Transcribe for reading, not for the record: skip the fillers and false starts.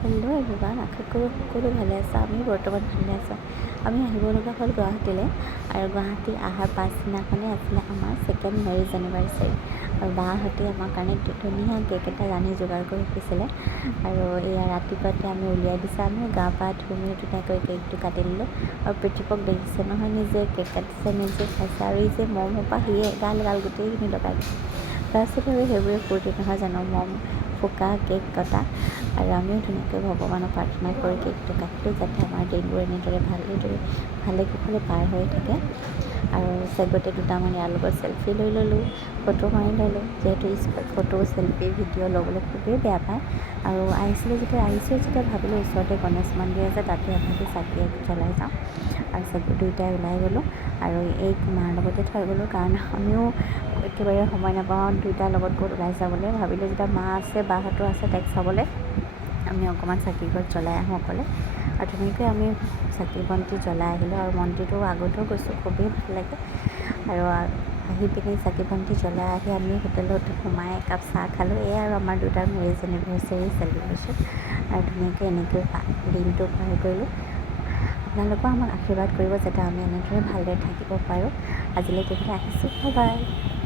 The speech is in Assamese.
হেল্ল' এভৰিৱান, আশা কৰোঁ সকলো ভালে আছে। আমি বৰ্তমান ভালে আছোঁ। আমি আহিব লগা হ'ল গুৱাহাটীলৈ, আৰু গুৱাহাটী অহাৰ পাছদিনাখনেই আছিলে আমাৰ ছেকেণ্ড মেৰেজ এনিভাৰ্চাৰী। আৰু বাহঁতে আমাৰ কাৰণে ধুনীয়া কেক এটা ৰান্ধি যোগাৰ কৰি ৰাখিছিলে। আৰু এয়া ৰাতিপুৱাতে আমি উলিয়াই দিছোঁ। আমি গা পা ধুই ধুনীয়াকৈ কেকটো কাটি দিলোঁ। আৰু প্ৰতীকক দেখিছে নহয়, নিজে কেক কাটিছে, নিজে খাইছে। আৰু এই যে মম সোপা সিয়ে এগাল এগাল গোটেইখিনি লগাই দিছে। তাৰপিছতে আৰু সেইবোৰে ফূৰ্তি নহয় জানো, মম ফুকা কেক কটা। আৰু আমিও ধুনীয়াকৈ ভগৱানক প্ৰাৰ্থনা কৰি কেকটো কাটিলোঁ, যাতে আমাৰ দিনবোৰ এনেদৰে ভালে কুশলে পাৰ হৈ থাকে। আৰু চেগতে দুটামান ইয়াৰ লগত চেলফি লৈ ল'লোঁ, ফটো মাৰি ল'লোঁ। যিহেতু ফটো চেলফি ভিডিঅ' ল'বলৈ খুবেই বেয়া পায়। আৰু আহিছোঁ যেতিয়া ভাবিলোঁ ওচৰতে গণেশ মন্দিৰ আছে, তাতে এভাগি চাকি জ্বলাই যাওঁ। আৰু চাকি দুয়োটাই ওলাই গ'লোঁ, আৰু এই মাৰ লগতে থৈ গ'লোঁ, কাৰণ আমিও একেবাৰে সময় নাপাওঁ দুয়োটাৰ লগত ক'ত ওলাই যাবলৈ। ভাবিলোঁ যেতিয়া মা আছে, বাহঁতো আছে, তাইক চাবলৈ আমি অকণমান চাকিগছ জ্বলাই আহোঁ অকলে। আৰু ধুনীয়াকৈ আমি চাকি বন্তি জ্বলাই আহিলোঁ। আৰু মন্দিৰটো আগতেও গৈছোঁ, খুবেই ভাল লাগে। আৰু আহি পিনি চাকি বন্তি জ্বলাই আহি আমি হোটেলত সোমাই একাপ চাহ খালোঁ। এয়া আৰু আমাৰ দুটাৰ মেৰেজ এনিভাৰ্চাৰী চেলিব্ৰেশ্যন। আৰু ধুনীয়াকৈ এনেকৈ দিনটো পাৰ কৰিলোঁ। আপোনালোকেও আমাক আশীৰ্বাদ কৰিব, যাতে আমি এনেদৰে ভালদৰে থাকিব পাৰোঁ। আজিলৈ তেতিয়াহ'লে আহিছোঁ, বাই বাই।